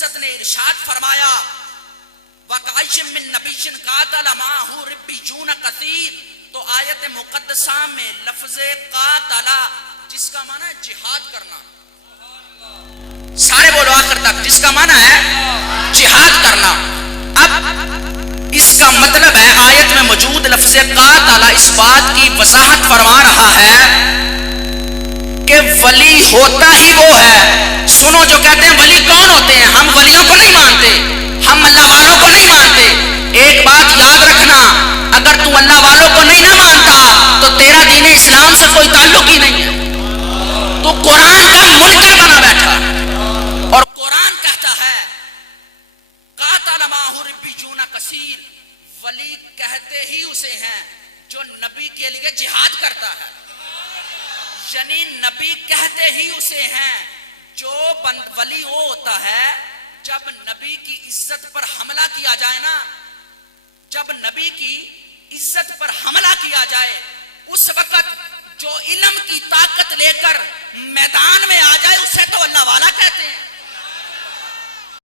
العزت نے ارشاد فرمایا وَقَعَيْشٍ مِّن نَبِيٍّ قَاتَلَ مَعَهُ رِبِّيُّونَ كَثِيرٌ، تو آیت مقدسہ میں لفظ قاتل جس کا معنی ہے جہاد کرنا، سارے بولو آخر تک، جس کا معنی ہے جہاد کرنا. اب اس کا مطلب ہے آیت میں موجود لفظ قاتل اس بات کی وضاحت فرما رہا ہے کہ ولی ہوتا ہی وہ ہے. سنو جو کہتے ہیں ولی کون ہوتے ہیں، ہم ولیوں کو نہیں مانتے، ہم اللہ والوں کو نہیں مانتے. ایک بات یاد رکھنا، اگر تو اللہ والوں کو نہیں نہ مانتا تو تیرا دین اسلام سے کوئی تعلق ہی نہیں ہے، تو قرآن کا منکر بنا بیٹھا. اور قرآن کہتا ہے قاتل معه ربیون کثیر، ولی کہتے ہی اسے ہیں جو نبی کے لیے جہاد کرتا ہے. یعنی نبی کہتے ہی اسے ہیں جو ولی وہ ہوتا ہے جب نبی کی عزت پر حملہ کیا جائے نا، جب نبی کی عزت پر حملہ کیا جائے اس وقت جو علم کی طاقت لے کر میدان میں آ جائے